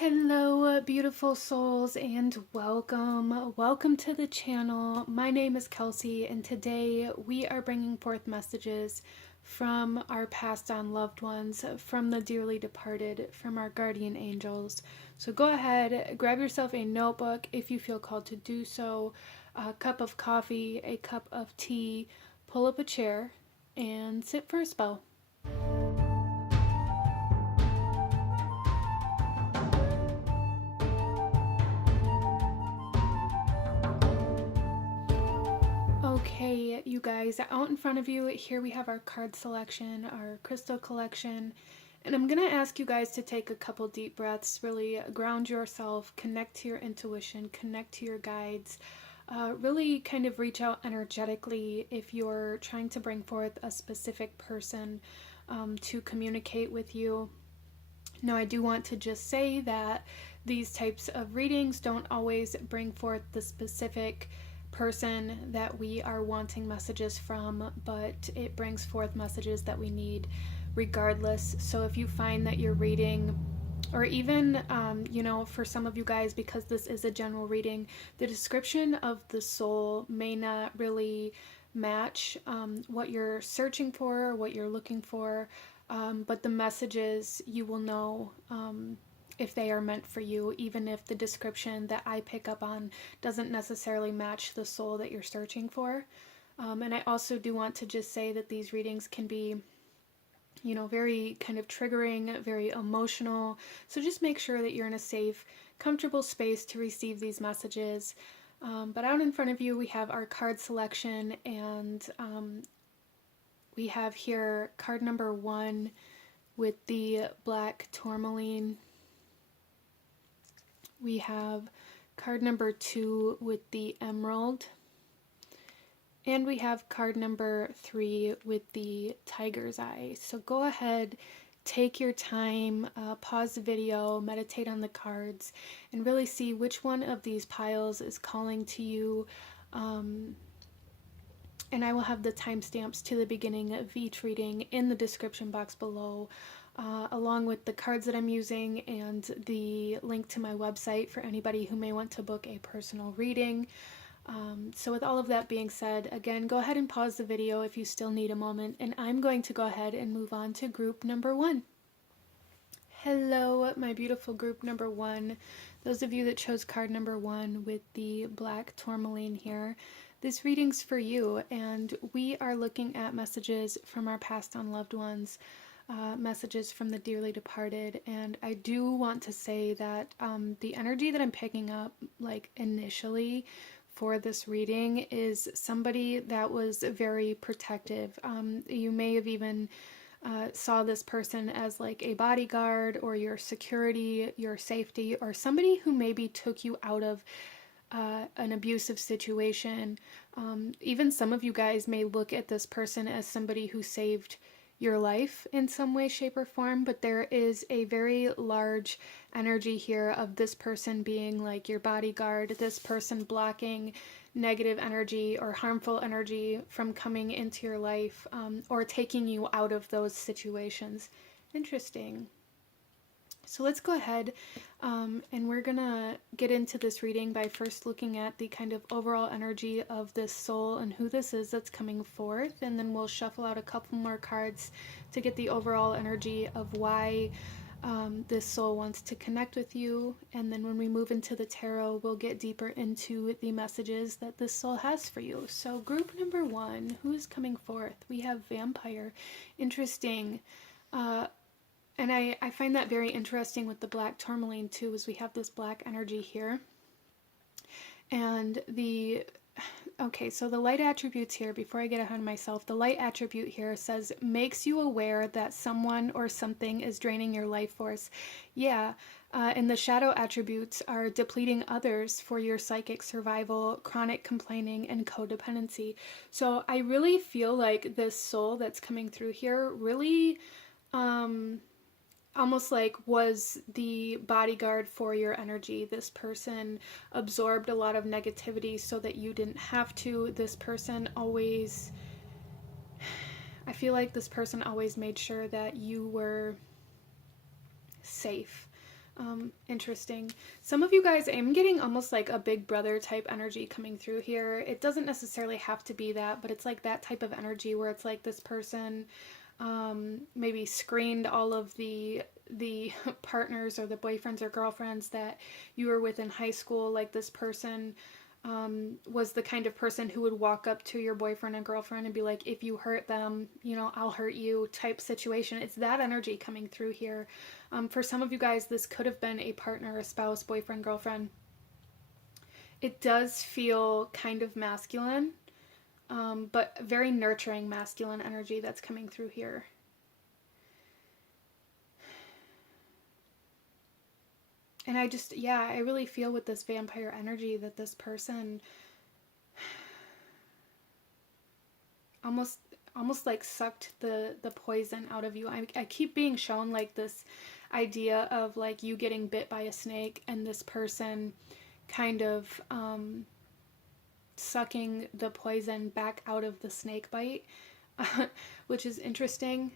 Hello, beautiful souls, and welcome. Welcome to the channel. My name is Kelsey, and today we are bringing forth messages from our passed on loved ones, from the dearly departed, from our guardian angels. So go ahead, grab yourself a notebook if you feel called to do so, a cup of coffee, a cup of tea, pull up a chair, and sit for a spell. Okay, you guys, out in front of you, here we have our card selection, our crystal collection, and I'm going to ask you guys to take a couple deep breaths, really ground yourself, connect to your intuition, connect to your guides, really kind of reach out energetically if you're trying to bring forth a specific person to communicate with you. Now, I do want to just say that these types of readings don't always bring forth the specific person that we are wanting messages from, but it brings forth messages that we need regardless. So if you find that you're reading, or even, for some of you guys, because this is a general reading, the description of the soul may not really match what you're searching for, what you're looking for, but the messages, you will know if they are meant for you, even if the description that I pick up on doesn't necessarily match the soul that you're searching for. And I also do want to just say that these readings can be, very kind of triggering, very emotional. So just make sure that you're in a safe, comfortable space to receive these messages. But out in front of you, we have our card selection, and we have here card number 1 with the black tourmaline. We have card number 2 with the emerald. And we have card number 3 with the tiger's eye. So go ahead, take your time, pause the video, meditate on the cards, and really see which one of these piles is calling to you. And I will have the timestamps to the beginning of each reading in the description box below, along with the cards that I'm using and the link to my website for anybody who may want to book a personal reading. So with all of that being said, again, go ahead and pause the video if you still need a moment, and I'm going to go ahead and move on to group number 1. Hello, my beautiful group number 1. Those of you that chose card number 1 with the black tourmaline here, this reading's for you, and we are looking at messages from our passed on loved ones, messages from the dearly departed. And I do want to say that the energy that I'm picking up, like initially for this reading, is somebody that was very protective. You may have even saw this person as like a bodyguard, or your security, your safety, or somebody who maybe took you out of an abusive situation. Even some of you guys may look at this person as somebody who saved your life in some way, shape, or form, but there is a very large energy here of this person being like your bodyguard, this person blocking negative energy or harmful energy from coming into your life, or taking you out of those situations. Interesting. So let's go ahead and we're gonna get into this reading by first looking at the kind of overall energy of this soul and who this is that's coming forth, and then we'll shuffle out a couple more cards to get the overall energy of why this soul wants to connect with you. And then when we move into the tarot, we'll get deeper into the messages that this soul has for you. So group number 1, who's coming forth? We have Vampire. Interesting. And I find that very interesting with the black tourmaline too, is we have this black energy here. And so the light attributes here, before I get ahead of myself, the light attribute here says, makes you aware that someone or something is draining your life force. Yeah, and the shadow attributes are depleting others for your psychic survival, chronic complaining, and codependency. So I really feel like this soul that's coming through here really almost like was the bodyguard for your energy. This person absorbed a lot of negativity so that you didn't have to. This person always, I feel like this person always made sure that you were safe. Interesting. Some of you guys, I'm getting almost like a big brother type energy coming through here. It doesn't necessarily have to be that, but it's like that type of energy where it's like this person maybe screened all of the partners or the boyfriends or girlfriends that you were with in high school. Like this person was the kind of person who would walk up to your boyfriend and girlfriend and be like, if you hurt them, you know, I'll hurt you type situation. It's that energy coming through here. For some of you guys, this could have been a partner, a spouse, boyfriend, girlfriend. It does feel kind of masculine, but very nurturing masculine energy that's coming through here. And I just, yeah, I really feel with this vampire energy that this person almost like sucked the poison out of you. I keep being shown like this idea of like you getting bit by a snake and this person kind of sucking the poison back out of the snake bite, which is interesting.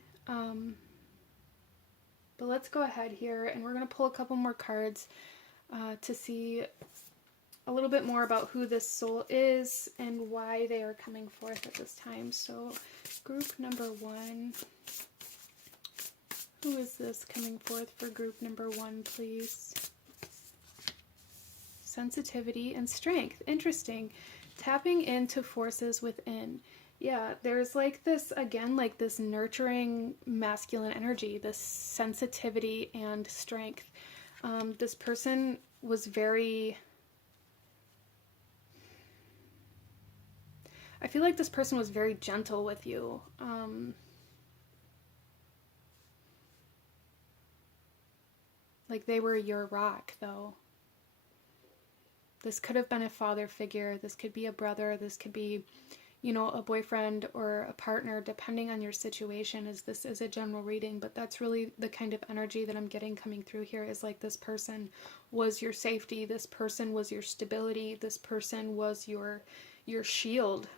But let's go ahead here and we're going to pull a couple more cards to see a little bit more about who this soul is and why they are coming forth at this time. So group number 1, who is this coming forth for group number 1, please? Sensitivity and strength. Interesting. Tapping into forces within. Yeah, there's like this, again, like this nurturing masculine energy, this sensitivity and strength. This person was very... I feel like this person was very gentle with you. Like they were your rock, though. This could have been a father figure. This could be a brother. This could be, you know, a boyfriend or a partner, depending on your situation, as this is a general reading. But that's really the kind of energy that I'm getting coming through here, is like this person was your safety. This person was your stability. This person was your shield.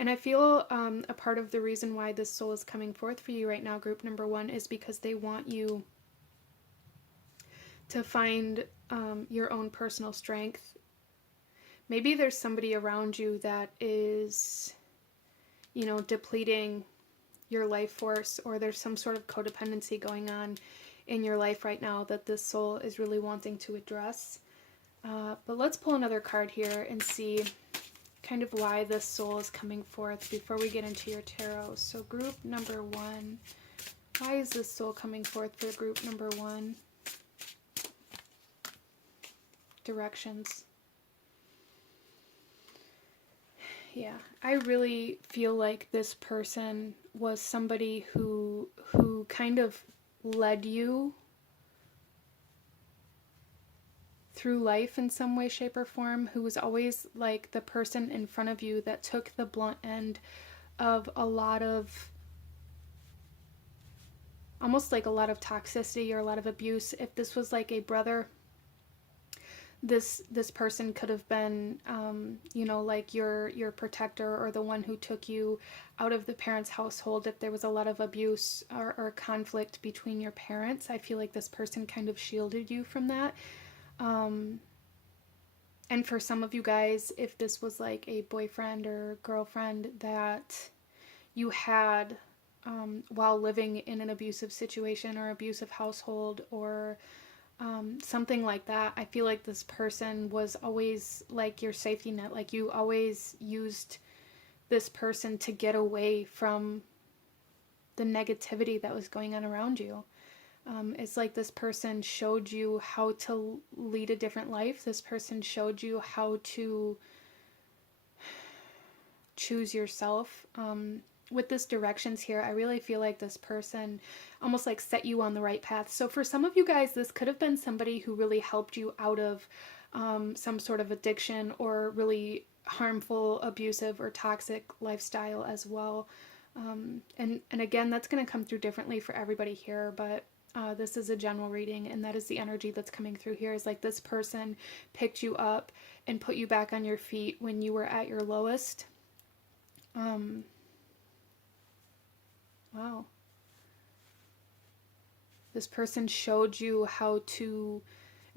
And I feel a part of the reason why this soul is coming forth for you right now, group number 1, is because they want you to find your own personal strength. Maybe there's somebody around you that is, you know, depleting your life force, or there's some sort of codependency going on in your life right now that this soul is really wanting to address. But let's pull another card here and see kind of why this soul is coming forth before we get into your tarot. So group number 1, why is this soul coming forth for group number 1? Directions. Yeah, I really feel like this person was somebody who kind of led you through life in some way, shape, or form, who was always like the person in front of you that took the blunt end of a lot of, almost like a lot of toxicity or a lot of abuse. If this was like a brother, this person could have been, you know, like your protector, or the one who took you out of the parents' household. If there was a lot of abuse or conflict between your parents, I feel like this person kind of shielded you from that. And for some of you guys, if this was like a boyfriend or girlfriend that you had while living in an abusive situation or abusive household, or something like that, I feel like this person was always like your safety net. Like you always used this person to get away from the negativity that was going on around you. It's like this person showed you how to lead a different life. This person showed you how to choose yourself. With this directions here, I really feel like this person almost like set you on the right path. So for some of you guys, this could have been somebody who really helped you out of some sort of addiction or really harmful, abusive, or toxic lifestyle as well. And again, that's going to come through differently for everybody here, but this is a general reading, and that is the energy that's coming through here. Is like this person picked you up and put you back on your feet when you were at your lowest. Wow. This person showed you how to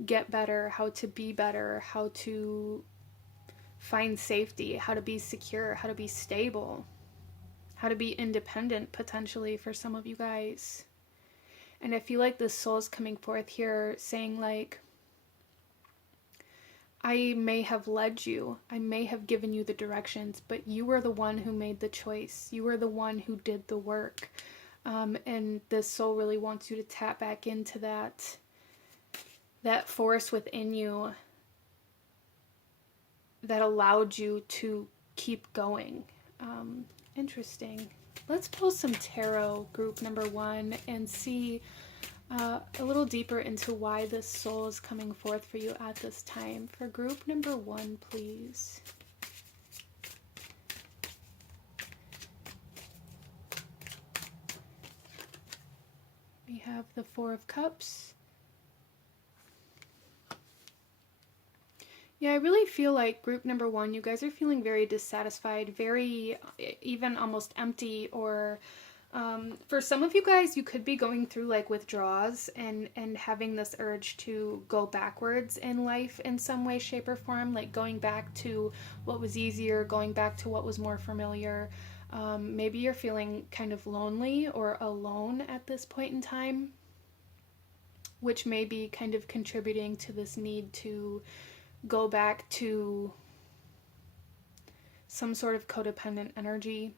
get better, how to be better, how to find safety, how to be secure, how to be stable, how to be independent potentially for some of you guys. And I feel like the soul is coming forth here saying like, I may have led you, I may have given you the directions, but you were the one who made the choice. You were the one who did the work. And the soul really wants you to tap back into that force within you that allowed you to keep going. Interesting. Let's pull some tarot, group number 1, and see a little deeper into why this soul is coming forth for you at this time. For group number 1, please. We have the 4 of Cups. Yeah, I really feel like group number 1, you guys are feeling very dissatisfied, very even almost empty, or for some of you guys, you could be going through like withdrawals and having this urge to go backwards in life in some way, shape, or form, like going back to what was easier, going back to what was more familiar. Maybe you're feeling kind of lonely or alone at this point in time, which may be kind of contributing to this need to go back to some sort of codependent energy,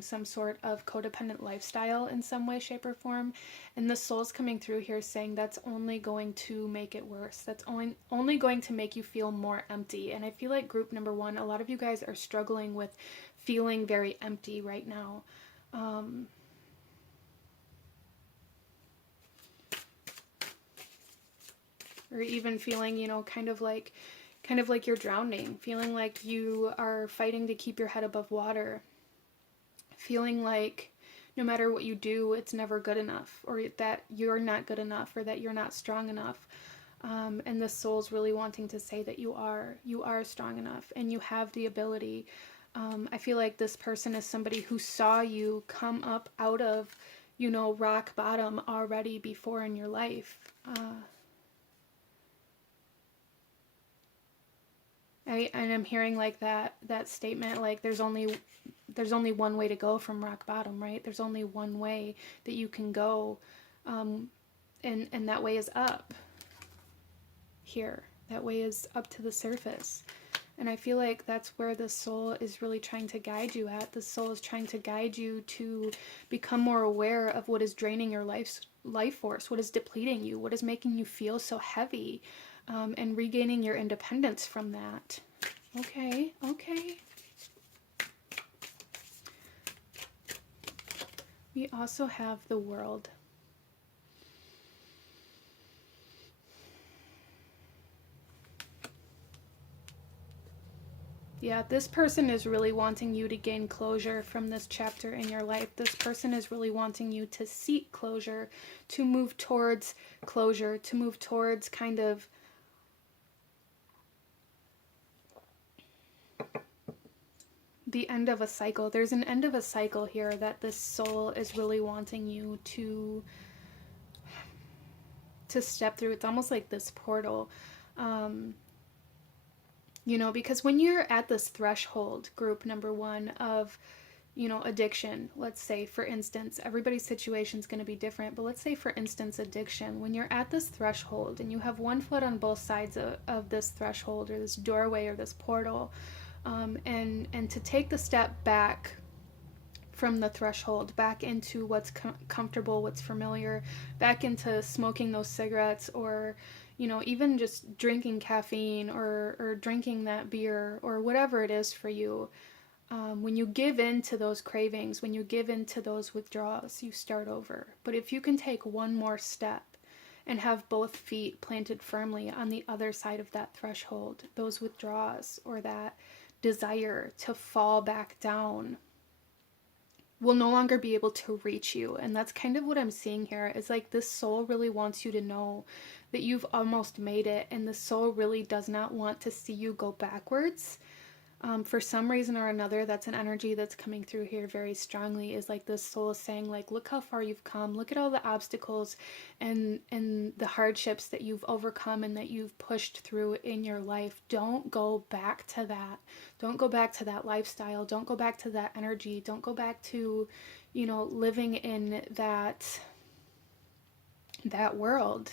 some sort of codependent lifestyle in some way, shape, or form. And the soul's coming through here saying that's only going to make it worse. That's only going to make you feel more empty. And I feel like group number 1, a lot of you guys are struggling with feeling very empty right now. Or even feeling, you know, kind of like you're drowning, feeling like you are fighting to keep your head above water, feeling like no matter what you do, it's never good enough, or that you're not good enough, or that you're not strong enough. And the soul's really wanting to say that you are strong enough, and you have the ability. I feel like this person is somebody who saw you come up out of, you know, rock bottom already before in your life. And I'm hearing like that statement, like there's only one way to go from rock bottom, right? There's only one way that you can go, and that way is up here. That way is up to the surface. And I feel like that's where the soul is really trying to guide you at. The soul is trying to guide you to become more aware of what is draining your life force, what is depleting you, what is making you feel so heavy. And regaining your independence from that. Okay. We also have the World. Yeah, this person is really wanting you to gain closure from this chapter in your life. This person is really wanting you to seek closure, to move towards closure, to move towards kind of the end of a cycle. There's an end of a cycle here that this soul is really wanting you to step through. It's almost like this portal, you know, because when you're at this threshold, group number 1, of, you know, addiction, let's say, for instance, everybody's situation is going to be different, but let's say, for instance, addiction, when you're at this threshold and you have one foot on both sides of this threshold, or this doorway, or this portal, and to take the step back from the threshold, back into what's comfortable, what's familiar, back into smoking those cigarettes, or, you know, even just drinking caffeine, or drinking that beer, or whatever it is for you. When you give in to those cravings, when you give in to those withdrawals, you start over. But if you can take one more step and have both feet planted firmly on the other side of that threshold, those withdrawals, or that desire to fall back down, will no longer be able to reach you. And that's kind of what I'm seeing here. It's like this soul really wants you to know that you've almost made it, and the soul really does not want to see you go backwards. For some reason or another, that's an energy that's coming through here very strongly, is like this soul is saying, like, look how far you've come, look at all the obstacles and the hardships that you've overcome and that you've pushed through in your life. Don't go back to that. Don't go back to that lifestyle. Don't go back to that energy. Don't go back to, you know, living in that world.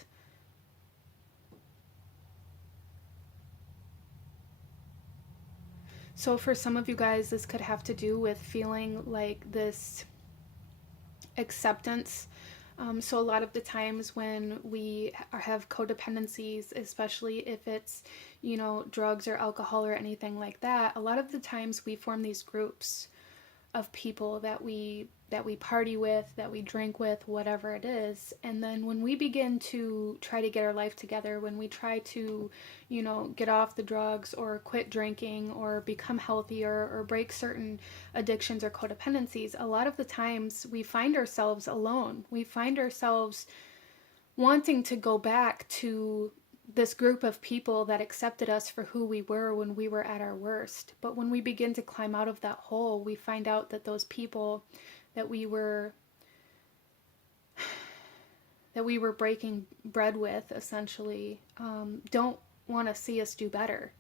So for some of you guys, this could have to do with feeling like this acceptance. So a lot of the times when we have codependencies, especially if it's, you know, drugs or alcohol or anything like that, a lot of the times we form these groups of people that we party with, that we drink with, whatever it is. And then when we begin to try to get our life together, when we try to, you know, get off the drugs or quit drinking or become healthier or break certain addictions or codependencies, a lot of the times we find ourselves alone. We find ourselves wanting to go back to this group of people that accepted us for who we were when we were at our worst. But when we begin to climb out of that hole, we find out that those people that we were breaking bread with, essentially, don't want to see us do better.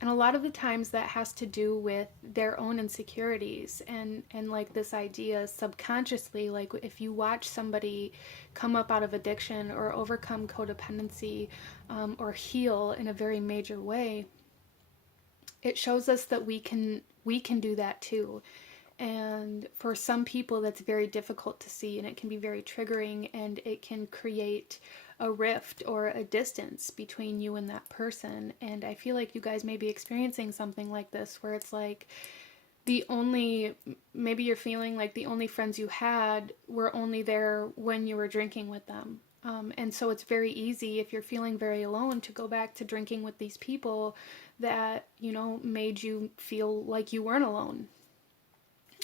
And a lot of the times that has to do with their own insecurities and like this idea subconsciously, like if you watch somebody come up out of addiction or overcome codependency, or heal in a very major way, it shows us that we can do that too. And for some people that's very difficult to see, and it can be very triggering, and it can create a rift or a distance between you and that person. And I feel like you guys may be experiencing something like this, where it's like maybe you're feeling like the only friends you had were only there when you were drinking with them. And so it's very easy, if you're feeling very alone, to go back to drinking with these people that, you know, made you feel like you weren't alone.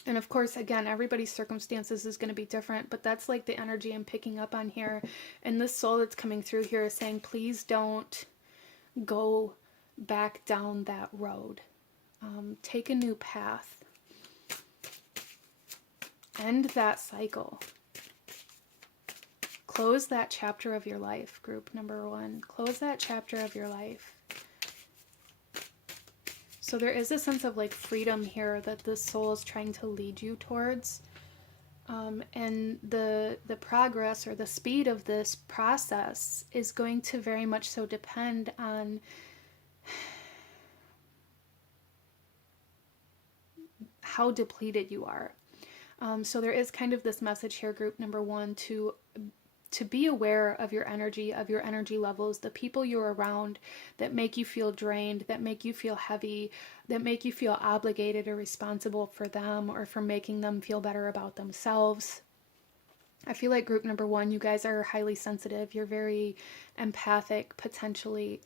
And of course, again, everybody's circumstances is going to be different, but that's like the energy I'm picking up on here. And this soul that's coming through here is saying, please don't go back down that road. Take a new path. End that cycle. Close that chapter of your life, group number 1. Close that chapter of your life. So there is a sense of like freedom here that this soul is trying to lead you towards. And the progress or the speed of this process is going to very much so depend on how depleted you are. So there is kind of this message here, group number 1, to be aware of your energy levels, the people you're around that make you feel drained, that make you feel heavy, that make you feel obligated or responsible for them or for making them feel better about themselves. I feel like group number 1, you guys are highly sensitive. You're very empathic, potentially.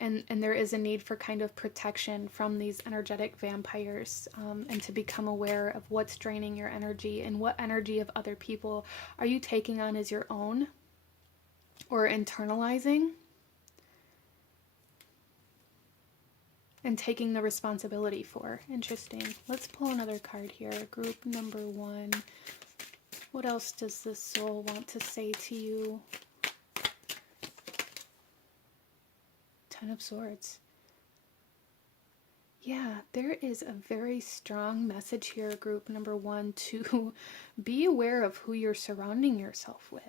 And there is a need for kind of protection from these energetic vampires, and to become aware of what's draining your energy and what energy of other people are you taking on as your own or internalizing and taking the responsibility for. Interesting. Let's pull another card here. Group number 1. What else does this soul want to say to you? 10 of Swords. Yeah, there is a very strong message here, group number 1, to be aware of who you're surrounding yourself with,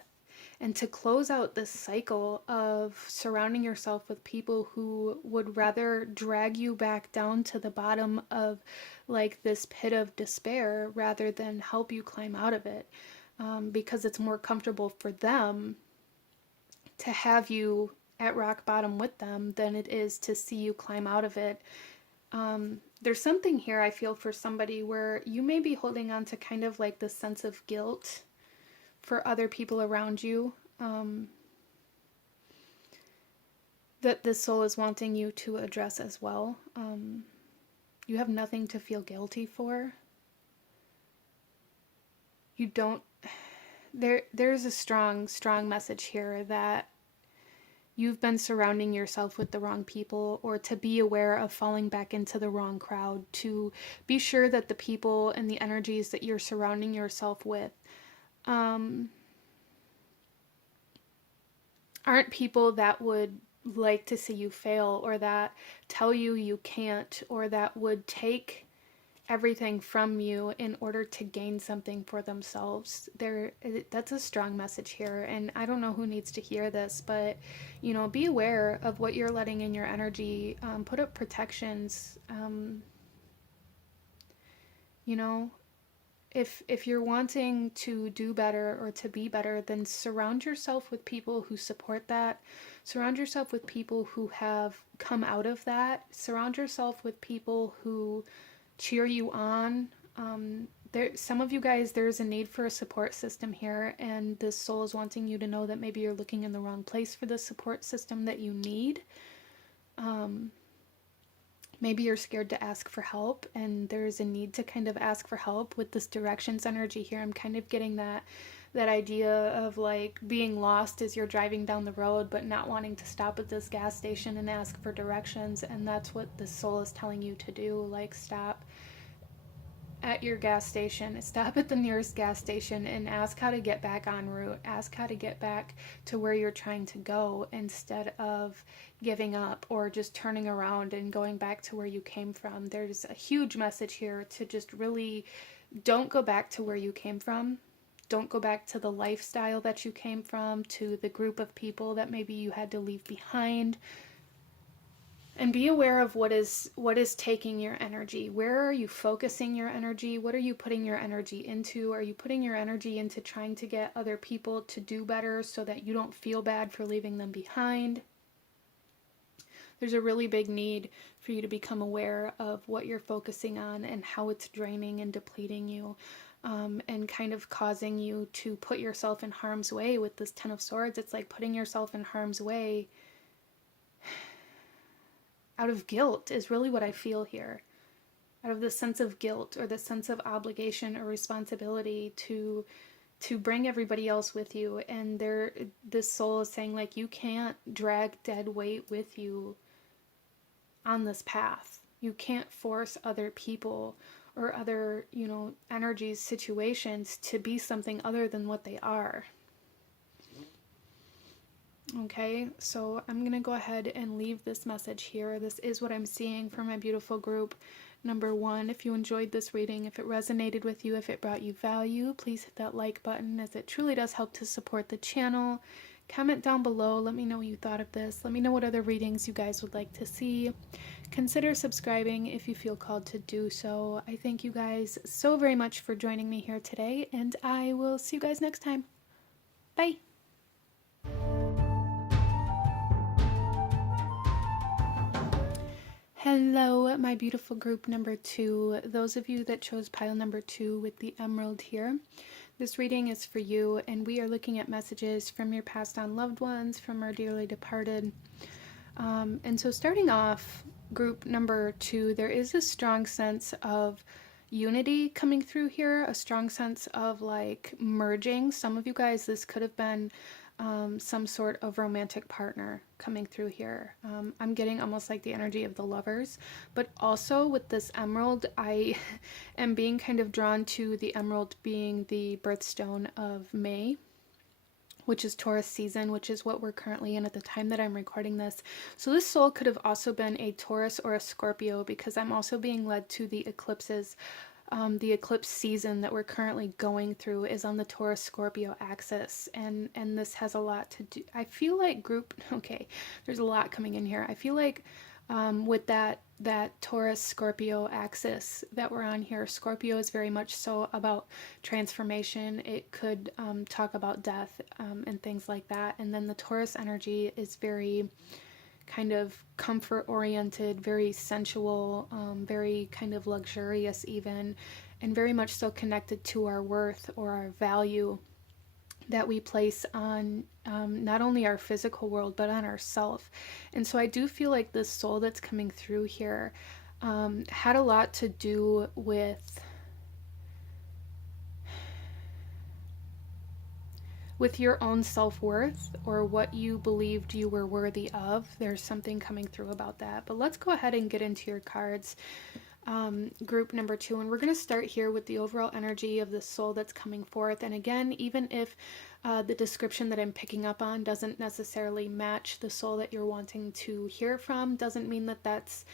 and to close out this cycle of surrounding yourself with people who would rather drag you back down to the bottom of like this pit of despair rather than help you climb out of it, because it's more comfortable for them to have you at rock bottom with them than it is to see you climb out of it. There's something here I feel for somebody where you may be holding on to kind of like this sense of guilt for other people around you, that this soul is wanting you to address as well. You have nothing to feel guilty for. You don't, there's a strong message here that you've been surrounding yourself with the wrong people, or to be aware of falling back into the wrong crowd, to be sure that the people and the energies that you're surrounding yourself with aren't people that would like to see you fail, or that tell you you can't, or that would take everything from you in order to gain something for themselves. That's a strong message here, and I don't know who needs to hear this, but be aware of what you're letting in your energy. Put up protections. You know, if you're wanting to do better or to be better, then surround yourself with people who support that. Surround yourself with people who have come out of that. Surround yourself with people who cheer you on. Some of you guys, there's a need for a support system here, and this soul is wanting you to know that maybe you're looking in the wrong place for the support system that you need. Maybe you're scared to ask for help, and there's a need to kind of ask for help with this directions energy here. I'm kind of getting that idea of like being lost as you're driving down the road, but not wanting to stop at this gas station and ask for directions. And that's what the soul is telling you to do. Like, stop at your gas station, stop at the nearest gas station and ask how to get back en route. Ask how to get back to where you're trying to go, instead of giving up or just turning around and going back to where you came from. There's a huge message here to just really don't go back to where you came from. Don't go back to the lifestyle that you came from, to the group of people that maybe you had to leave behind. And be aware of what is taking your energy. Where are you focusing your energy? What are you putting your energy into? Are you putting your energy into trying to get other people to do better so that you don't feel bad for leaving them behind? There's a really big need for you to become aware of what you're focusing on and how it's draining and depleting you, and kind of causing you to put yourself in harm's way with this Ten of Swords. It's like putting yourself in harm's way out of guilt is really what I feel here. Out of the sense of guilt, or the sense of obligation or responsibility to bring everybody else with you. And this soul is saying, like, you can't drag dead weight with you on this path. You can't force other people or other, energies, situations to be something other than what they are. Okay, so I'm going to go ahead and leave this message here. This is what I'm seeing for my beautiful group number 1. If you enjoyed this reading, if it resonated with you, if it brought you value, please hit that like button, as it truly does help to support the channel. Comment down below. Let me know what you thought of this. Let me know what other readings you guys would like to see. Consider subscribing if you feel called to do so. I thank you guys so very much for joining me here today, and I will see you guys next time. Bye! Hello, my beautiful group number 2. Those of you that chose pile number 2 with the emerald here, this reading is for you, and we are looking at messages from your passed on loved ones, from our dearly departed. And so starting off, group number 2, there is a strong sense of unity coming through here, a strong sense of like merging. Some of you guys, this could have been some sort of romantic partner coming through here. I'm getting almost like the energy of the Lovers, but also with this emerald, I am being kind of drawn to the emerald being the birthstone of May, which is Taurus season, which is what we're currently in at the time that I'm recording this. So this soul could have also been a Taurus or a Scorpio, because I'm also being led to the eclipses. The eclipse season that we're currently going through is on the Taurus-Scorpio axis, and this has a lot to do. I feel like okay, there's a lot coming in here. I feel like with that Taurus-Scorpio axis that we're on here, Scorpio is very much so about transformation. It could talk about death and things like that, and then the Taurus energy is very kind of comfort oriented, very sensual, very kind of luxurious even, and very much so connected to our worth or our value that we place on not only our physical world but on ourself. And so I do feel like this soul that's coming through here had a lot to do with with your own self-worth or what you believed you were worthy of. There's something coming through about that. But let's go ahead and get into your cards. Group number 2, and we're going to start here with the overall energy of the soul that's coming forth. And again, even if the description that I'm picking up on doesn't necessarily match the soul that you're wanting to hear from, doesn't mean that that's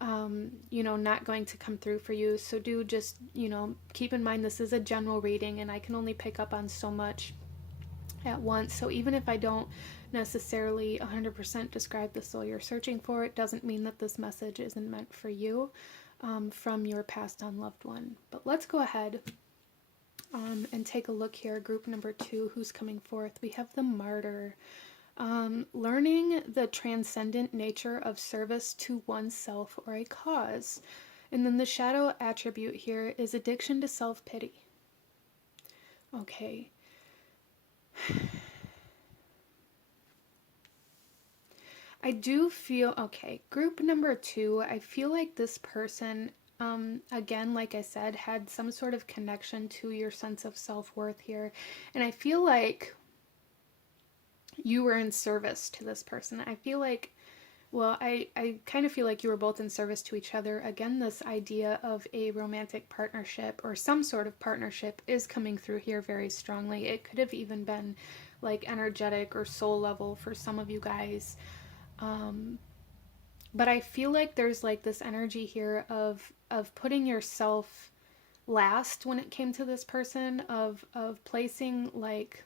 not going to come through for you. So do just, keep in mind this is a general reading and I can only pick up on so much at once. So even if I don't necessarily 100% describe the soul you're searching for, it doesn't mean that this message isn't meant for you from your passed on loved one. But let's go ahead and take a look here. Group number 2, who's coming forth? We have the Martyr. Learning the transcendent nature of service to oneself or a cause. And then the shadow attribute here is addiction to self-pity. Okay. I do feel, okay, group number 2, I feel like this person, again, like I said, had some sort of connection to your sense of self-worth here. And I feel like you were in service to this person. I feel like, well, I kind of feel like you were both in service to each other. Again, this idea of a romantic partnership or some sort of partnership is coming through here very strongly. It could have even been like energetic or soul level for some of you guys. But I feel like there's like this energy here of putting yourself last when it came to this person, of placing like,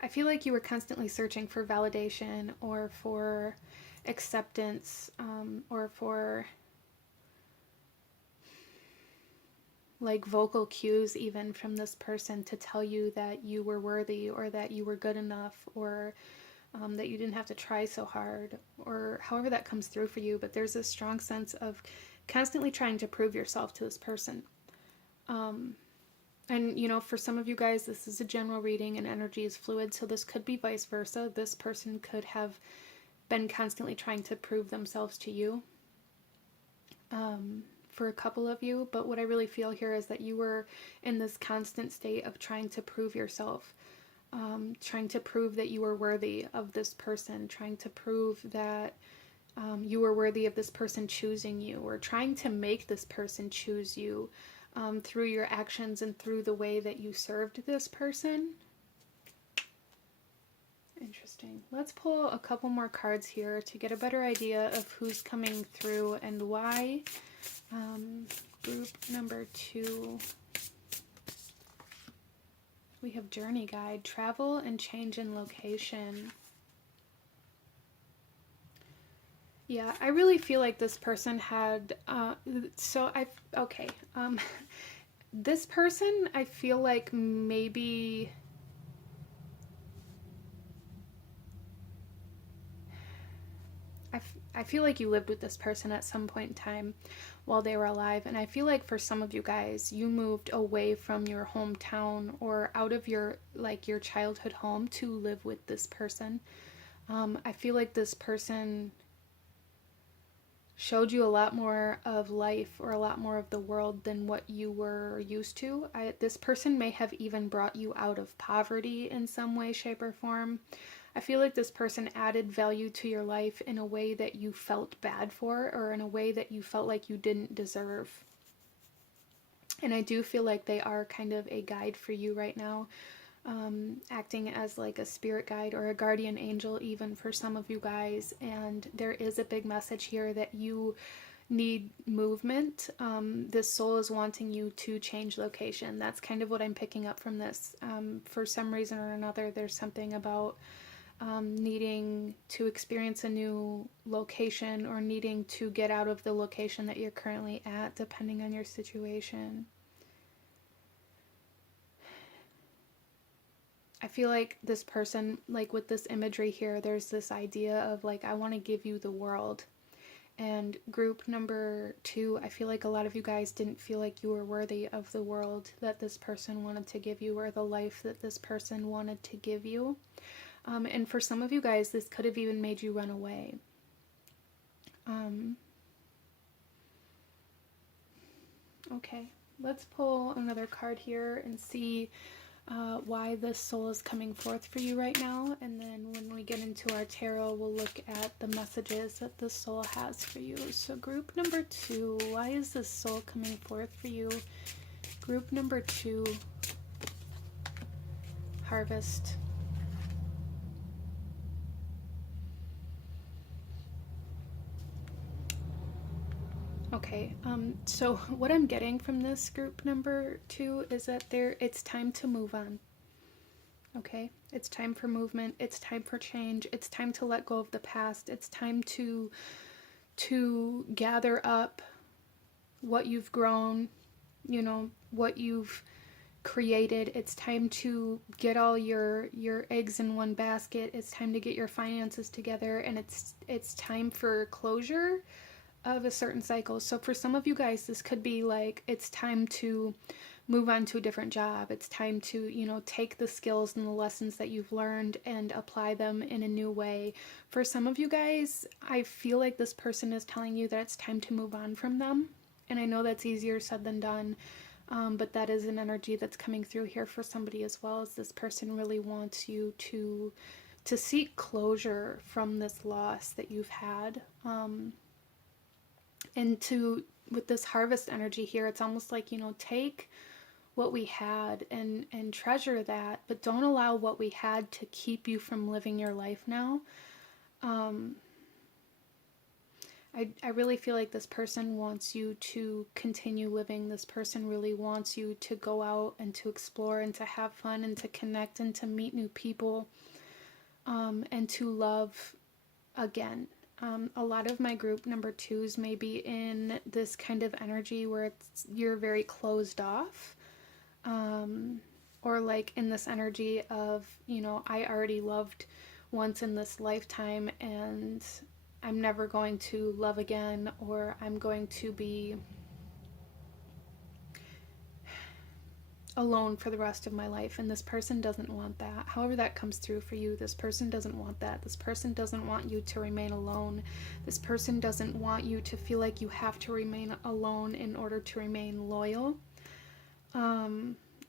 I feel like you were constantly searching for validation or for acceptance, or for like vocal cues even from this person to tell you that you were worthy or that you were good enough, or that you didn't have to try so hard, or however that comes through for you. But there's a strong sense of constantly trying to prove yourself to this person. And, for some of you guys, this is a general reading and energy is fluid, so this could be vice versa. This person could have been constantly trying to prove themselves to you, for a couple of you. But what I really feel here is that you were in this constant state of trying to prove yourself, trying to prove that you were worthy of this person, trying to prove that you were worthy of this person choosing you, or trying to make this person choose you, through your actions and through the way that you served this person. Interesting. Let's pull a couple more cards here to get a better idea of who's coming through and why. Group number 2. We have Journey Guide, travel and change in location. Yeah, I really feel like this person had, this person, I feel like maybe, I feel like you lived with this person at some point in time while they were alive. And I feel like for some of you guys, you moved away from your hometown or out of your childhood home to live with this person. I feel like this person showed you a lot more of life or a lot more of the world than what you were used to. This person may have even brought you out of poverty in some way, shape, or form. I feel like this person added value to your life in a way that you felt bad for, or in a way that you felt like you didn't deserve. And I do feel like they are kind of a guide for you right now, acting as like a spirit guide or a guardian angel even for some of you guys. And there is a big message here that you need movement. This soul is wanting you to change location. That's kind of what I'm picking up from this. For some reason or another, there's something about needing to experience a new location, or needing to get out of the location that you're currently at, depending on your situation. I feel like this person, like with this imagery here, there's this idea of like, I want to give you the world. And group number 2, I feel like a lot of you guys didn't feel like you were worthy of the world that this person wanted to give you, or the life that this person wanted to give you. And for some of you guys, this could have even made you run away. Okay. let's pull another card here and see why this soul is coming forth for you right now. And then when we get into our tarot, we'll look at the messages that the soul has for you. So group number 2, why is this soul coming forth for you? Group number 2, Harvest. Okay, so what I'm getting from this group number 2 is that it's time to move on. Okay, it's time for movement, it's time for change, it's time to let go of the past, it's time to gather up what you've grown, you know, what you've created. It's time to get all your eggs in one basket. It's time to get your finances together, and it's time for closure of a certain cycle. So for some of you guys, this could be like it's time to move on to a different job. It's time to, you know, take the skills and the lessons that you've learned and apply them in a new way. For some of you guys, I feel like this person is telling you that it's time to move on from them. And I know that's easier said than done, but that is an energy that's coming through here for somebody as well, as this person really wants you to seek closure from this loss that you've had. And with this harvest energy here, it's almost like, you know, take what we had and treasure that, but don't allow what we had to keep you from living your life now. I really feel like this person wants you to continue living. This person really wants you to go out and to explore and to have fun and to connect and to meet new people, and to love again. A lot of my group number 2s may be in this kind of energy where you're very closed off, or like in this energy of, you know, I already loved once in this lifetime and I'm never going to love again, or I'm going to be alone for the rest of my life. And this person doesn't want that. However that comes through for you, this person doesn't want that. This person doesn't want you to remain alone. This person doesn't want you to feel like you have to remain alone in order to remain loyal.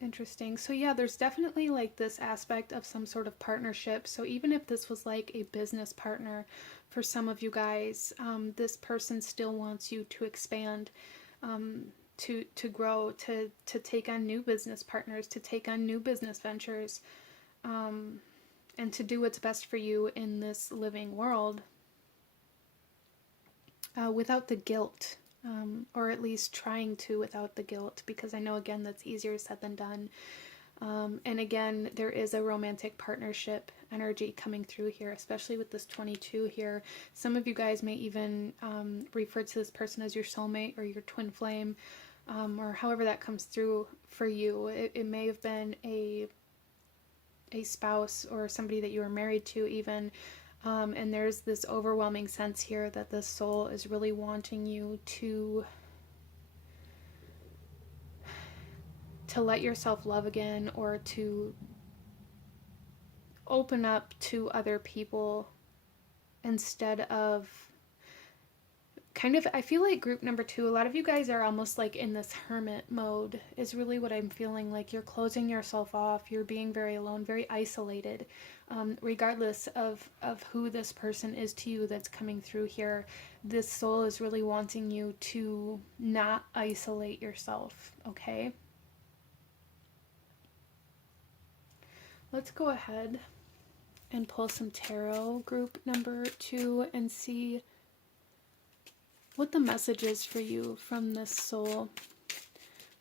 Interesting. So yeah, there's definitely like this aspect of some sort of partnership. So even if this was like a business partner for some of you guys, this person still wants you to expand, to grow, to take on new business partners, to take on new business ventures, and to do what's best for you in this living world, without the guilt. Or at least trying to without the guilt, because I know, again, that's easier said than done. And again, there is a romantic partnership energy coming through here, especially with this 22 here. Some of you guys may even refer to this person as your soulmate or your twin flame, or however that comes through for you. It may have been a spouse or somebody that you were married to even. And there's this overwhelming sense here that the soul is really wanting you to let yourself love again, or to open up to other people instead of kind of, I feel like group number 2, a lot of you guys are almost like in this hermit mode is really what I'm feeling. Like you're closing yourself off, you're being very alone, very isolated, regardless of who this person is to you that's coming through here. This soul is really wanting you to not isolate yourself, okay? Let's go ahead and pull some tarot, group number 2, and see what the message is for you from this soul.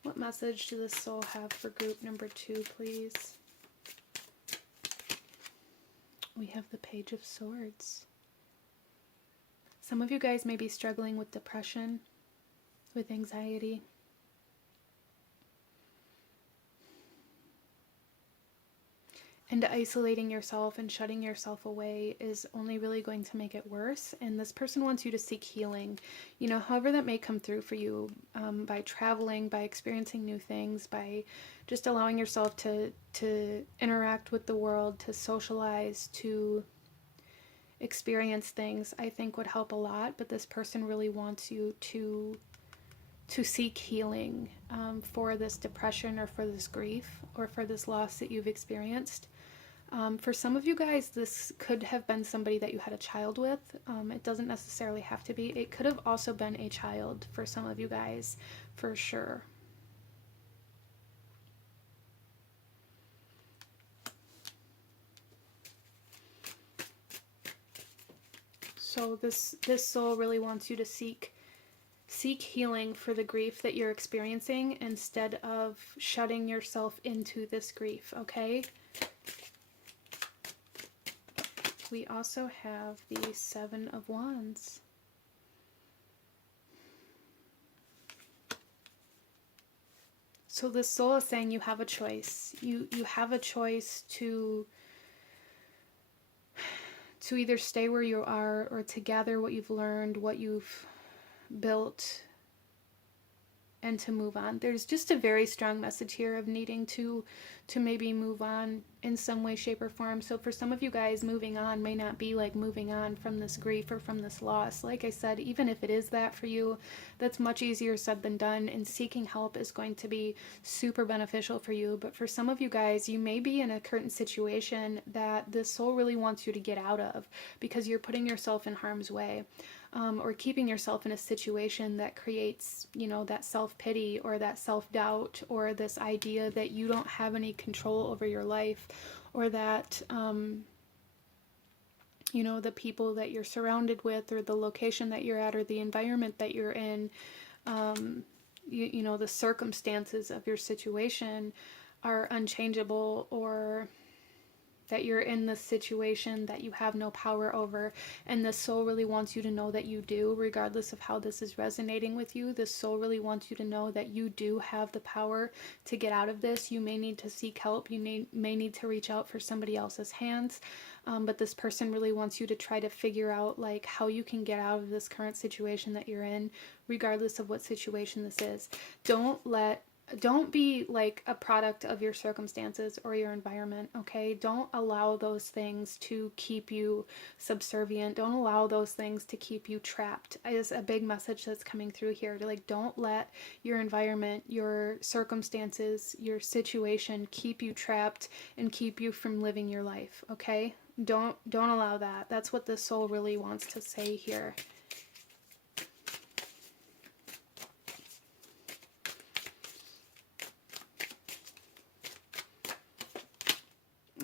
What message does this soul have for group number 2, please? We have the Page of Swords. Some of you guys may be struggling with depression, with anxiety. And isolating yourself and shutting yourself away is only really going to make it worse. And this person wants you to seek healing, you know, however that may come through for you, by traveling, by experiencing new things, by just allowing yourself to interact with the world, to socialize, to experience things, I think would help a lot. But this person really wants you to seek healing for this depression or for this grief or for this loss that you've experienced. For some of you guys, this could have been somebody that you had a child with. It doesn't necessarily have to be. It could have also been a child for some of you guys, for sure. So this soul really wants you to seek healing for the grief that you're experiencing instead of shutting yourself into this grief, okay? We also have the Seven of Wands. So this soul is saying you have a choice. You have a choice to either stay where you are or to gather what you've learned, what you've built, and to move on. There's just a very strong message here of needing to maybe move on in some way, shape, or form. So for some of you guys, moving on may not be like moving on from this grief or from this loss. Like I said, even if it is that for you, that's much easier said than done, and seeking help is going to be super beneficial for you. But for some of you guys, you may be in a current situation that the soul really wants you to get out of because you're putting yourself in harm's way. Or keeping yourself in a situation that creates, that self-pity or that self-doubt or this idea that you don't have any control over your life, or that, the people that you're surrounded with or the location that you're at or the environment that you're in, the circumstances of your situation are unchangeable, or that you're in this situation that you have no power over. And the soul really wants you to know that you do, regardless of how this is resonating with you. The soul really wants you to know that you do have the power to get out of this. You may need to seek help. You may need to reach out for somebody else's hands. But this person really wants you to try to figure out like how you can get out of this current situation that you're in, regardless of what situation this is. Don't be like a product of your circumstances or your environment, okay? Don't allow those things to keep you subservient. Don't allow those things to keep you trapped. Is a big message that's coming through here. To don't let your environment, your circumstances, your situation keep you trapped and keep you from living your life, okay? Don't allow that. That's what the soul really wants to say here.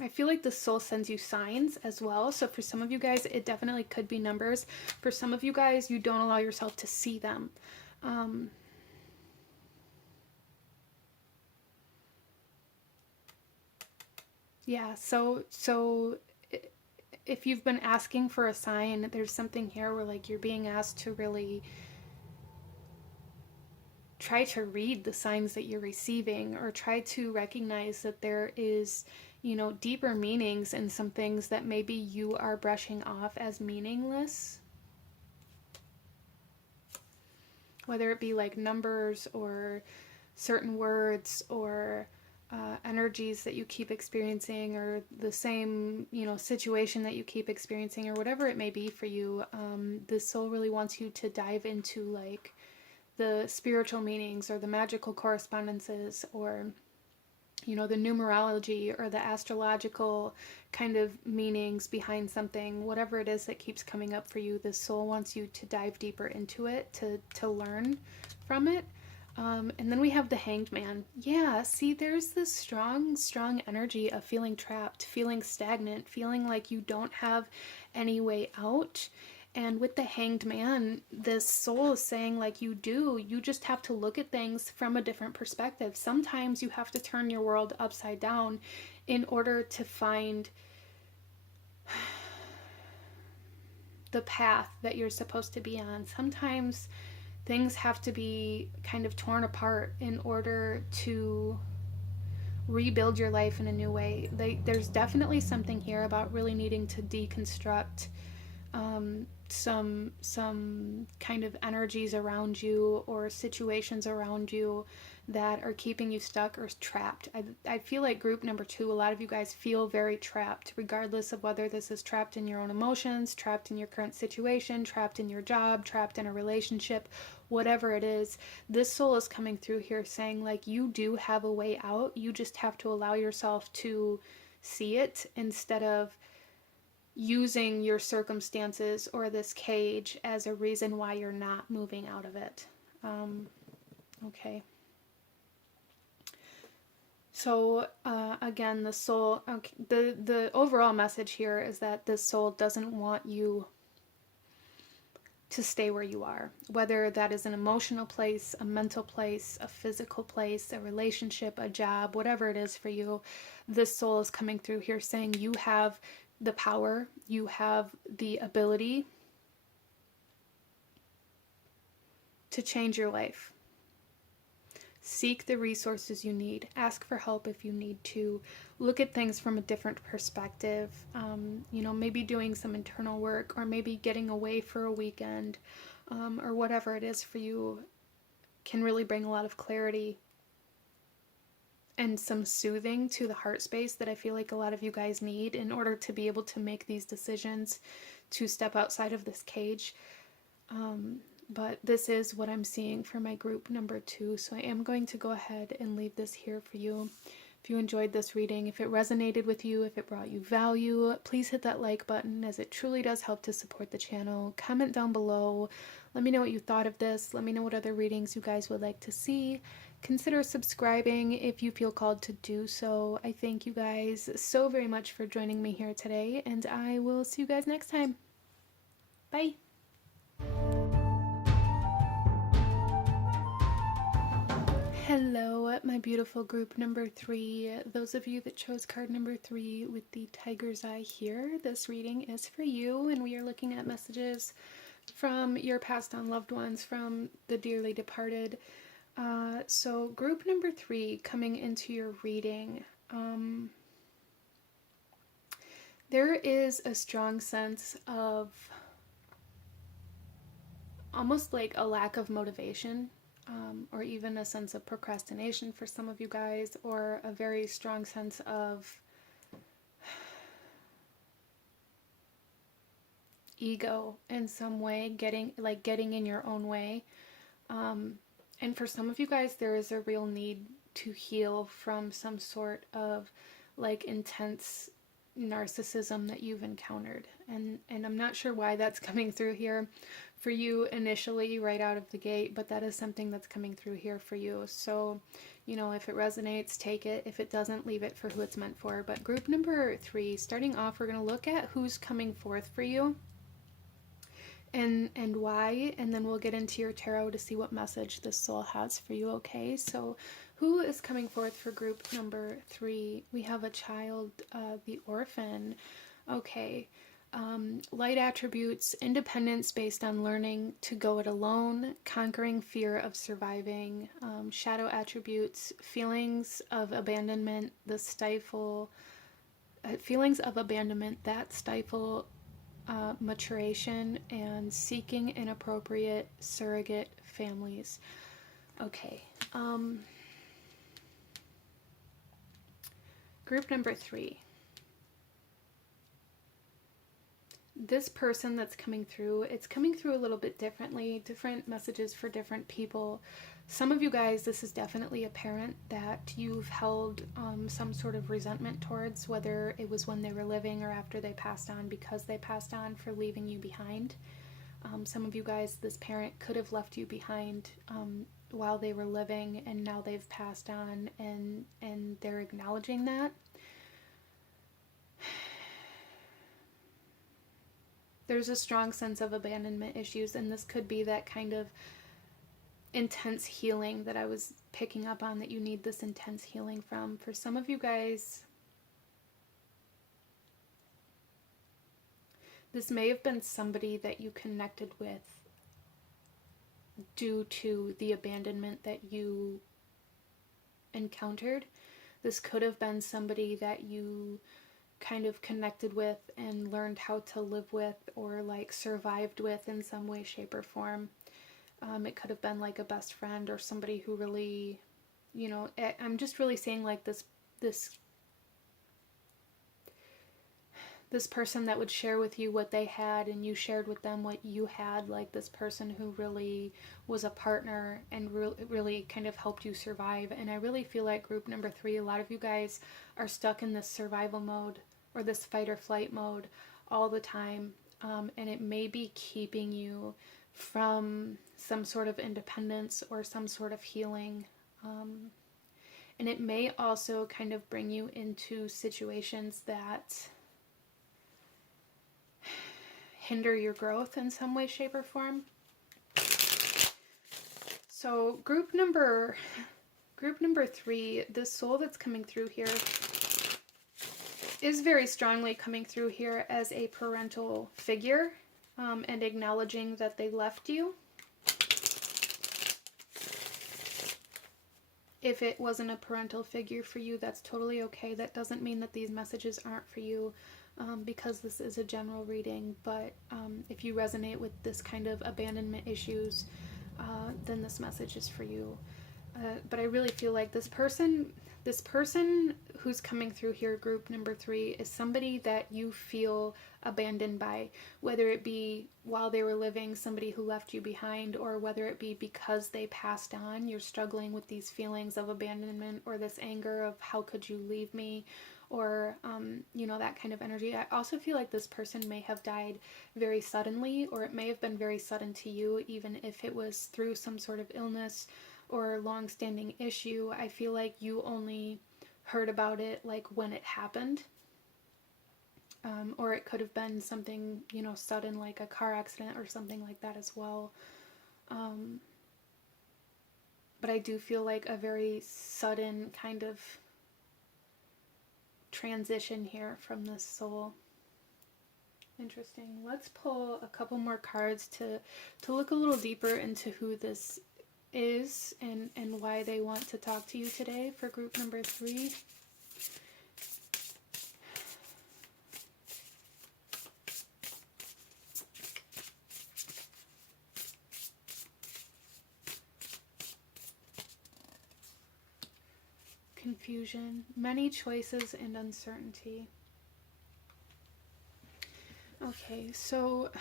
I feel like the soul sends you signs as well. So for some of you guys, it definitely could be numbers. For some of you guys, you don't allow yourself to see them. Yeah, so if you've been asking for a sign, there's something here where like you're being asked to really try to read the signs that you're receiving, or try to recognize that there is, deeper meanings in some things that maybe you are brushing off as meaningless. Whether it be like numbers or certain words or energies that you keep experiencing, or the same, situation that you keep experiencing, or whatever it may be for you. The soul really wants you to dive into like the spiritual meanings or the magical correspondences, or the numerology or the astrological kind of meanings behind something. Whatever it is that keeps coming up for you, the soul wants you to dive deeper into it, to learn from it. And then we have the Hanged Man. Yeah, see, there's this strong energy of feeling trapped, feeling stagnant, feeling like you don't have any way out. And with the Hanged Man, this soul is saying like you just have to look at things from a different perspective. Sometimes you have to turn your world upside down in order to find the path that you're supposed to be on. Sometimes things have to be kind of torn apart in order to rebuild your life in a new way. There's definitely something here about really needing to deconstruct some kind of energies around you or situations around you that are keeping you stuck or trapped. I feel like group number 2, a lot of you guys feel very trapped, regardless of whether this is trapped in your own emotions, trapped in your current situation, trapped in your job, trapped in a relationship, whatever it is, this soul is coming through here saying like you do have a way out. You just have to allow yourself to see it instead of using your circumstances or this cage as a reason why you're not moving out of it. Okay. So again, the soul, okay, the overall message here is that this soul doesn't want you to stay where you are, whether that is an emotional place, a mental place, a physical place, a relationship, a job, whatever it is for you. This soul is coming through here saying you have the power, you have the ability to change your life. Seek the resources you need. Ask for help if you need to. Look at things from a different perspective. Maybe doing some internal work, or maybe getting away for a weekend, or whatever it is for you can really bring a lot of clarity and some soothing to the heart space that I feel like a lot of you guys need in order to be able to make these decisions to step outside of this cage. But this is what I'm seeing for my group number 2. So I am going to go ahead and leave this here for you. If you enjoyed this reading, if it resonated with you, if it brought you value, please hit that like button, as it truly does help to support the channel. Comment down below. Let me know what you thought of this. Let me know what other readings you guys would like to see. Consider subscribing if you feel called to do so. I thank you guys so very much for joining me here today, and I will see you guys next time. Bye. Hello, my beautiful group number 3. Those of you that chose card number 3 with the tiger's eye here, this reading is for you, and we are looking at messages from your passed on loved ones, from the dearly departed. So group number 3 coming into your reading, there is a strong sense of almost like a lack of motivation. Or even a sense of procrastination for some of you guys, or a very strong sense of ego in some way, getting in your own way. And for some of you guys, there is a real need to heal from some sort of like intense narcissism that you've encountered. And I'm not sure why that's coming through here for you initially right out of the gate, but that is something that's coming through here for you. So, if it resonates, take it. If it doesn't, leave it for who it's meant for. But group number 3, starting off, we're going to look at who's coming forth for you and why, and then we'll get into your tarot to see what message this soul has for you, okay? So who is coming forth for group number 3? We have a child, the orphan. Okay. Light attributes: independence based on learning to go it alone, conquering fear of surviving. Shadow attributes: feelings of abandonment, feelings of abandonment that stifle maturation, and seeking inappropriate surrogate families. Okay. Group number 3. This person that's coming through, it's coming through a little bit differently, different messages for different people. Some of you guys, this is definitely a parent that you've held some sort of resentment towards, whether it was when they were living or after they passed on, because they passed on, for leaving you behind. Some of you guys, this parent could have left you behind while they were living, and now they've passed on, and they're acknowledging that. There's a strong sense of abandonment issues, and this could be that kind of intense healing that I was picking up on, that you need this intense healing from. For some of you guys, this may have been somebody that you connected with due to the abandonment that you encountered. This could have been somebody that you kind of connected with and learned how to live with, or like survived with in some way, shape, or form. It could have been like a best friend, or somebody who really, I'm just really saying like this this person that would share with you what they had and you shared with them what you had, like this person who really was a partner and really kind of helped you survive. And I really feel like group number 3, a lot of you guys are stuck in this survival mode or this fight or flight mode all the time, and it may be keeping you from some sort of independence or some sort of healing. And it may also kind of bring you into situations that hinder your growth in some way, shape, or form. So group number 3, this soul that's coming through here is very strongly coming through here as a parental figure, and acknowledging that they left you. If it wasn't a parental figure for you, that's totally okay. That doesn't mean that these messages aren't for you, because this is a general reading. But if you resonate with this kind of abandonment issues, then this message is for you. But I really feel like this person who's coming through here, group number 3, is somebody that you feel abandoned by, whether it be while they were living, somebody who left you behind, or whether it be because they passed on. You're struggling with these feelings of abandonment or this anger of how could you leave me, or that kind of energy. I also feel like this person may have died very suddenly, or it may have been very sudden to you, even if it was through some sort of illness or long-standing issue. I feel like you only heard about it like when it happened, or it could have been something sudden, like a car accident or something like that as well. But I do feel like a very sudden kind of transition here from this soul. Interesting. Let's pull a couple more cards to look a little deeper into who this is and why they want to talk to you today for group number 3. Confusion, many choices, and uncertainty. Okay, so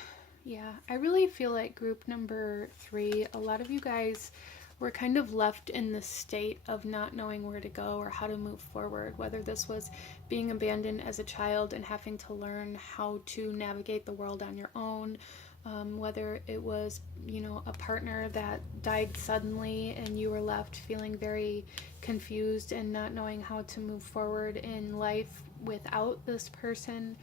yeah, I really feel like group number 3, a lot of you guys were kind of left in this state of not knowing where to go or how to move forward, whether this was being abandoned as a child and having to learn how to navigate the world on your own, whether it was, a partner that died suddenly and you were left feeling very confused and not knowing how to move forward in life without this person.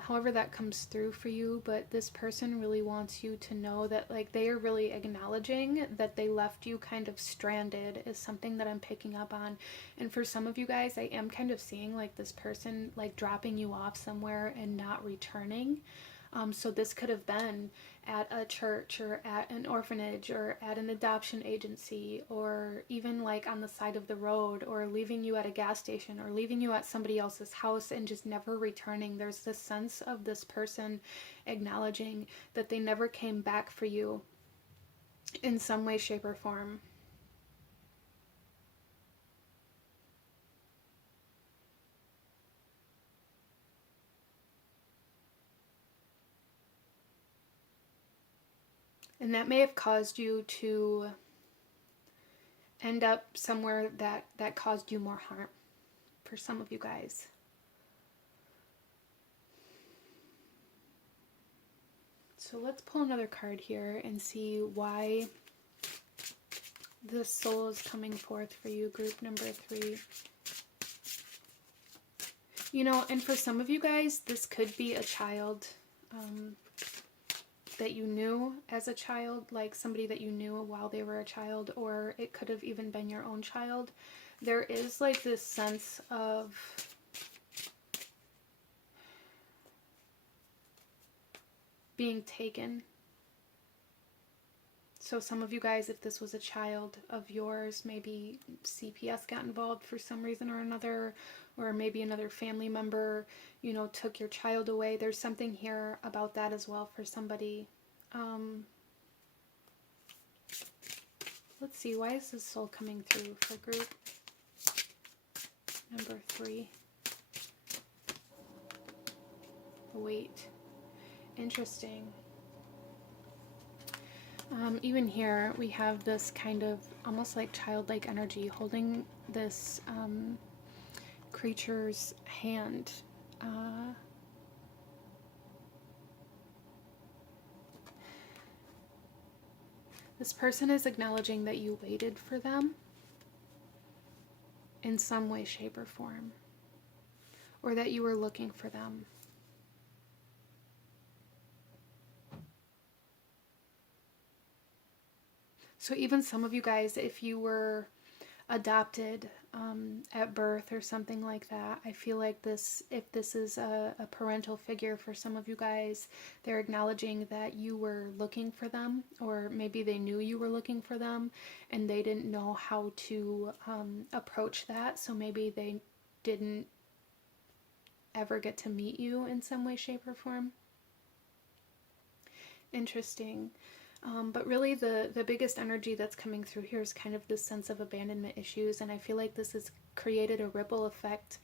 However that comes through for you, but this person really wants you to know that they are really acknowledging that they left you kind of stranded, is something that I'm picking up on. And for some of you guys, I am kind of seeing this person dropping you off somewhere and not returning. So this could have been at a church or at an orphanage or at an adoption agency, or even on the side of the road, or leaving you at a gas station, or leaving you at somebody else's house and just never returning. There's this sense of this person acknowledging that they never came back for you in some way, shape, or form. And that may have caused you to end up somewhere that caused you more harm for some of you guys. So let's pull another card here and see why this soul is coming forth for you, group number 3. And for some of you guys, this could be a child that you knew as a child, like somebody that you knew while they were a child, or it could have even been your own child. There is this sense of being taken. So some of you guys, if this was a child of yours, maybe CPS got involved for some reason or another, or maybe another family member, took your child away. There's something here about that as well for somebody. Let's see, why is this soul coming through for group number 3? weight. Interesting. Even here, we have this kind of almost like childlike energy holding this creature's hand. This person is acknowledging that you waited for them in some way, shape, or form, or that you were looking for them. So even some of you guys, if you were adopted at birth or something like that, I feel like this, if this is a parental figure for some of you guys, they're acknowledging that you were looking for them, or maybe they knew you were looking for them and they didn't know how to approach that, so maybe they didn't ever get to meet you in some way, shape, or form. Interesting. But really the biggest energy that's coming through here is kind of this sense of abandonment issues, and I feel like this has created a ripple effect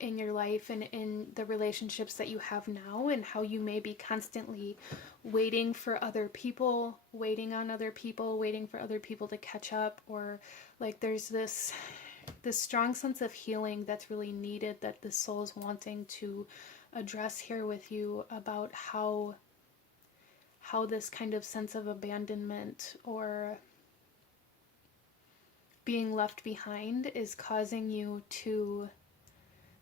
in your life and in the relationships that you have now, and how you may be constantly waiting for other people, waiting on other people, waiting for other people to catch up, or like there's this strong sense of healing that's really needed that the soul is wanting to address here with you, about how this kind of sense of abandonment or being left behind is causing you to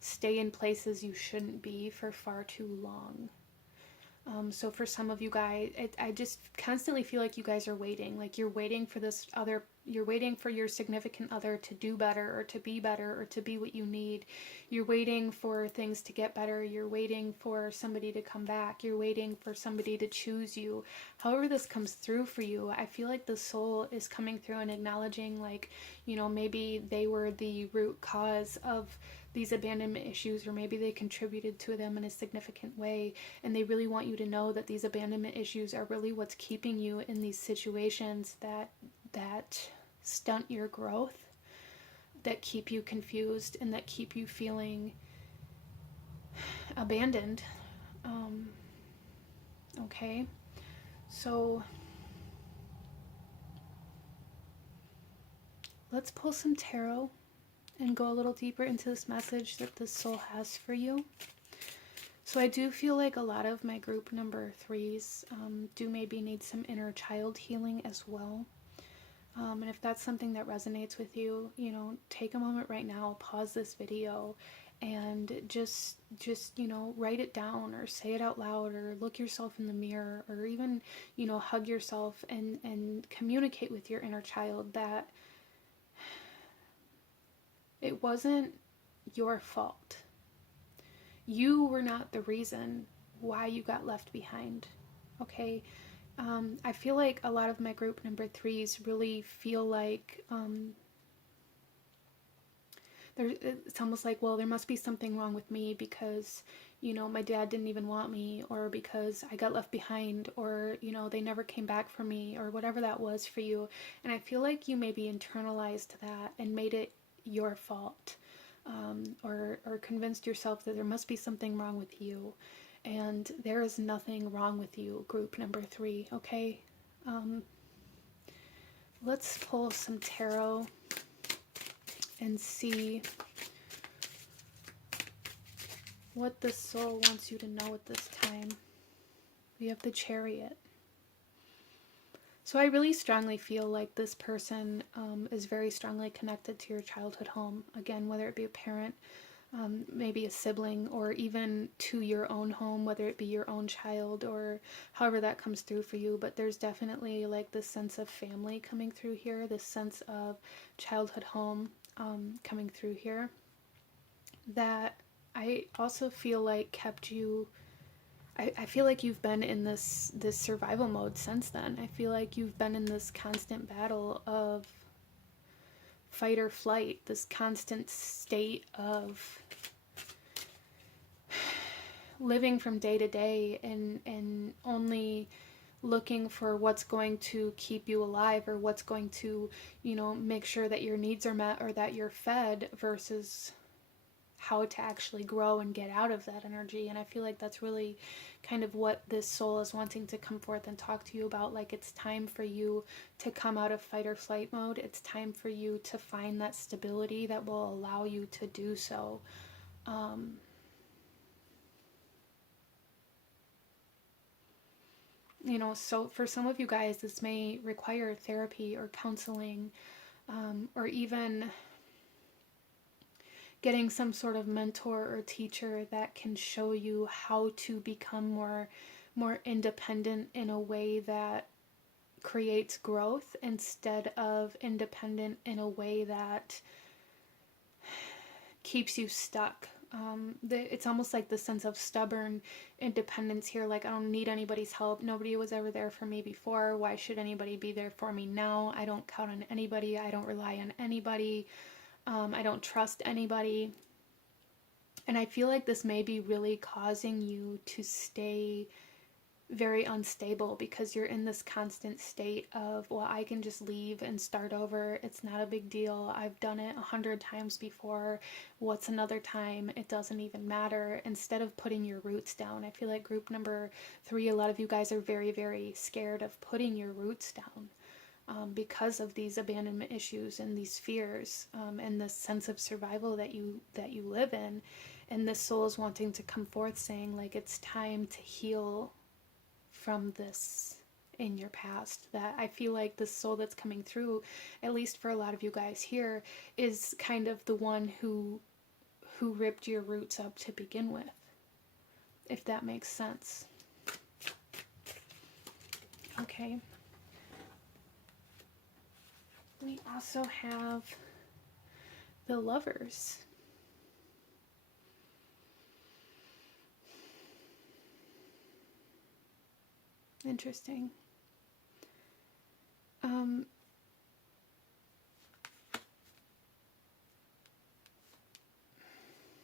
stay in places you shouldn't be for far too long. So for some of you guys, I just constantly feel like you guys are waiting. Like you're waiting for you're waiting for your significant other to do better, or to be better, or to be what you need. You're waiting for things to get better. You're waiting for somebody to come back. You're waiting for somebody to choose you. However this comes through for you, I feel like the soul is coming through and acknowledging, like, you know, maybe they were the root cause of these abandonment issues, or maybe they contributed to them in a significant way, and they really want you to know that these abandonment issues are really what's keeping you in these situations that stunt your growth, that keep you confused, and that keep you feeling abandoned. Okay, so let's pull some tarot and go a little deeper into this message that the soul has for you. So I do feel like a lot of my group number 3s do maybe need some inner child healing as well. And if that's something that resonates with you, you know, take a moment right now, pause this video, and just you know, write it down, or say it out loud, or look yourself in the mirror, or even, you know, hug yourself and communicate with your inner child that it wasn't your fault. You were not the reason why you got left behind, okay? I feel like a lot of my group number 3s really feel like it's almost like, well, there must be something wrong with me because, you know, my dad didn't even want me, or because I got left behind, or, you know, they never came back for me, or whatever that was for you. And I feel like you maybe internalized that and made it your fault, or convinced yourself that there must be something wrong with you. And there is nothing wrong with you, group number 3, okay? Let's pull some tarot and see what the soul wants you to know at this time. We have the Chariot. So I really strongly feel like this person is very strongly connected to your childhood home. Again, whether it be a parent, maybe a sibling, or even to your own home, whether it be your own child, or however that comes through for you. But there's definitely like this sense of family coming through here, this sense of childhood home coming through here, that I also feel like kept you, I feel like you've been in this survival mode since then. I feel like you've been in this constant battle of fight or flight, this constant state of living from day to day and only looking for what's going to keep you alive, or what's going to, you know, make sure that your needs are met or that you're fed, versus how to actually grow and get out of that energy. And I feel like that's really kind of what this soul is wanting to come forth and talk to you about. Like, it's time for you to come out of fight or flight mode. It's time for you to find that stability that will allow you to do so. You know, so for some of you guys, this may require therapy or counseling, or even getting some sort of mentor or teacher that can show you how to become more independent in a way that creates growth, instead of independent in a way that keeps you stuck. It's almost like the sense of stubborn independence here. Like, I don't need anybody's help. Nobody was ever there for me before. Why should anybody be there for me now? I don't count on anybody. I don't rely on anybody. I don't trust anybody. And I feel like this may be really causing you to stay very unstable, because you're in this constant state of, well, I can just leave and start over. It's not a big deal. I've done it 100 times before. What's another time? It doesn't even matter. Instead of putting your roots down. I feel like group number 3, a lot of you guys are very, very scared of putting your roots down. Because of these abandonment issues and these fears, and this sense of survival that you live in. And this soul is wanting to come forth saying, like, it's time to heal from this in your past. That I feel like the soul that's coming through, at least for a lot of you guys here, is kind of the one who ripped your roots up to begin with, if that makes sense. Okay. We also have the Lovers. Interesting.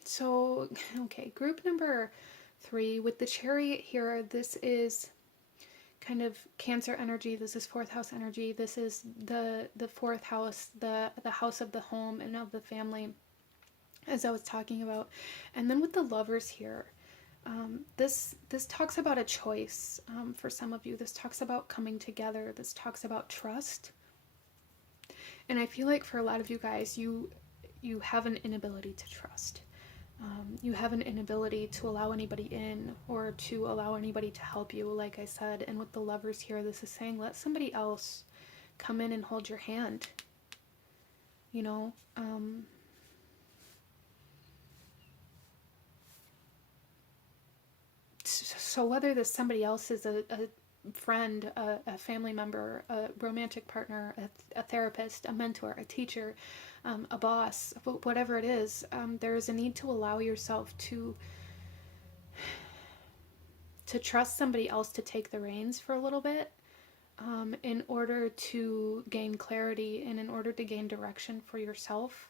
So, okay, group number 3 with the Chariot here, this is kind of Cancer energy. This is 4th house energy. This is the 4th house, the house of the home and of the family, as I was talking about. And then with the Lovers here, this talks about a choice. For some of you, this talks about coming together. This talks about trust. And I feel like for a lot of you guys, you have an inability to trust. You have an inability to allow anybody in, or to allow anybody to help you, like I said. And with the Lovers here, this is saying, let somebody else come in and hold your hand. You know, so whether this somebody else is a friend, a family member, a romantic partner, a therapist, a mentor, a teacher, a boss, whatever it is, there is a need to allow yourself to trust somebody else to take the reins for a little bit, in order to gain clarity and in order to gain direction for yourself.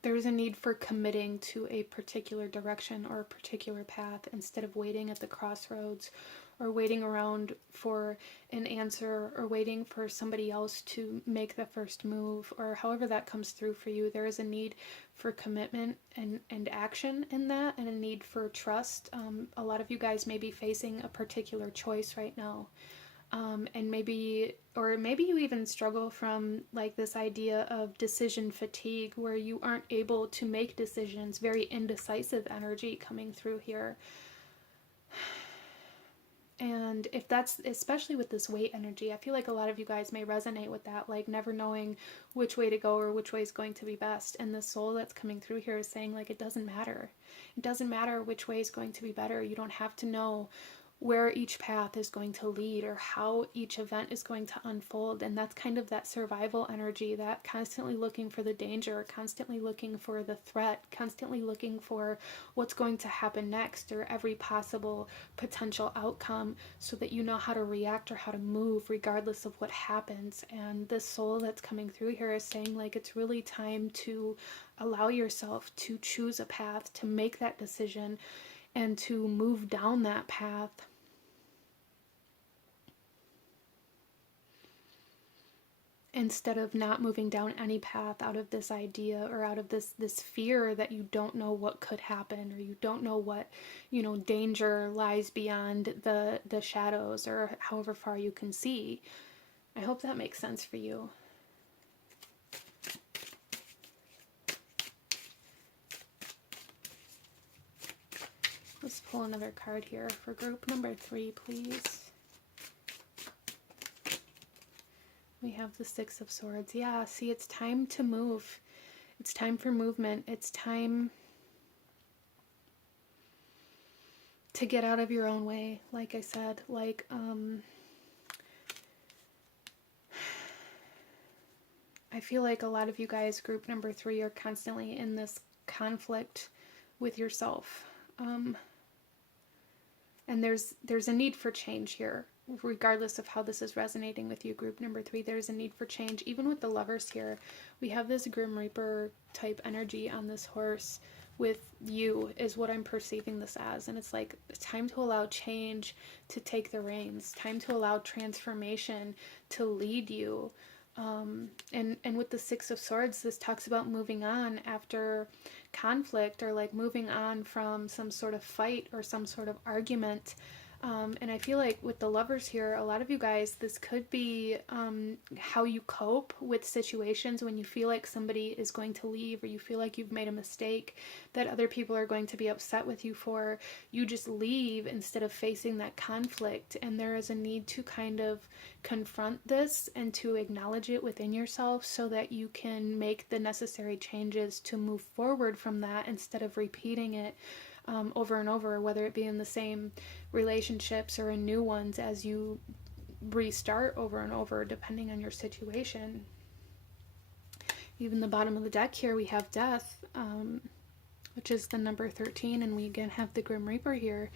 There's a need for committing to a particular direction or a particular path, instead of waiting at the crossroads, or waiting around for an answer, or waiting for somebody else to make the first move, or however that comes through for you. There is a need for commitment and action in that, and a need for trust. A lot of you guys may be facing a particular choice right now. And maybe you even struggle from like this idea of decision fatigue, where you aren't able to make decisions. Very indecisive energy coming through here. And if that's, especially with this weight energy, I feel like a lot of you guys may resonate with that, like never knowing which way to go or which way is going to be best. And the soul that's coming through here is saying, like, it doesn't matter. It doesn't matter which way is going to be better. You don't have to know where each path is going to lead or how each event is going to unfold. And that's kind of that survival energy, that constantly looking for the danger, constantly looking for the threat, constantly looking for what's going to happen next, or every possible potential outcome, so that you know how to react or how to move regardless of what happens. And this soul that's coming through here is saying, like, it's really time to allow yourself to choose a path, to make that decision, and to move down that path. instead of not moving down any path out of this idea or out of this fear that you don't know what could happen, or you don't know what, you know, danger lies beyond the shadows, or however far you can see. I hope that makes sense for you. Let's pull another card here for group number 3, please. We have the Six of Swords. Yeah, see, it's time to move. It's time for movement. It's time to get out of your own way, like I said. Like, I feel like a lot of you guys, group number 3, are constantly in this conflict with yourself. And there's a need for change here. Regardless of how this is resonating with you, group number 3, there's a need for change. Even with the Lovers here, we have this Grim Reaper type energy on this horse with you, is what I'm perceiving this as. And it's like, it's time to allow change to take the reins, time to allow transformation to lead you. And with the Six of Swords, this talks about moving on after conflict, or like moving on from some sort of fight or some sort of argument. And I feel like with the Lovers here, a lot of you guys, this could be how you cope with situations when you feel like somebody is going to leave, or you feel like you've made a mistake that other people are going to be upset with you for. You just leave instead of facing that conflict. And there is a need to kind of confront this and to acknowledge it within yourself, so that you can make the necessary changes to move forward from that, instead of repeating it over and over, whether it be in the same relationships or in new ones, as you restart over and over, depending on your situation. Even the bottom of the deck here, we have Death, which is the number 13, and we again have the Grim Reaper here,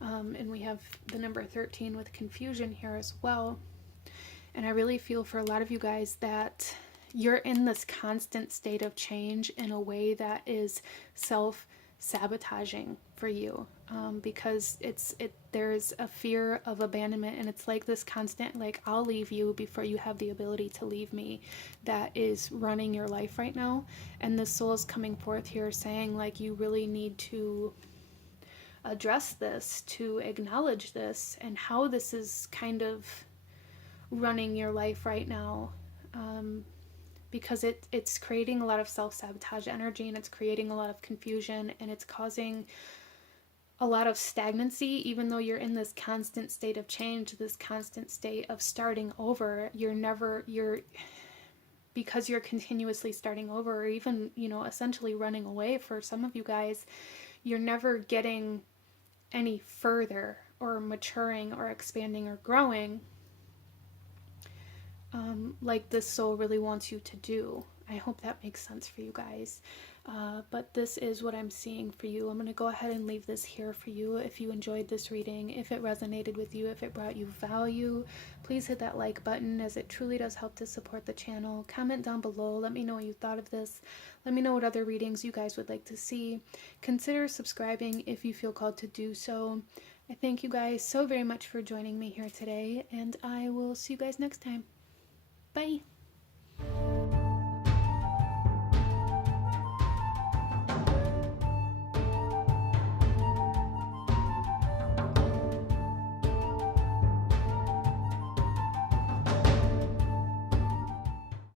and we have the number 13 with confusion here as well. And I really feel for a lot of you guys that you're in this constant state of change in a way that is self-sabotaging for you, because there's a fear of abandonment, and it's like this constant, like, I'll leave you before you have the ability to leave me, that is running your life right now. And the soul is coming forth here saying, like, you really need to address this, to acknowledge this, and how this is kind of running your life right now, because it's creating a lot of self-sabotage energy, and it's creating a lot of confusion, and it's causing a lot of stagnancy. Even though you're in this constant state of change, this constant state of starting over, because you're continuously starting over, or even, you know, essentially running away for some of you guys, you're never getting any further, or maturing, or expanding, or growing, like this soul really wants you to do. I hope that makes sense for you guys. But this is what I'm seeing for you. I'm going to go ahead and leave this here for you. If you enjoyed this reading, if it resonated with you, if it brought you value, please hit that like button, as it truly does help to support the channel. Comment down below. Let me know what you thought of this. Let me know what other readings you guys would like to see. Consider subscribing if you feel called to do so. I thank you guys so very much for joining me here today, and I will see you guys next time. Bye.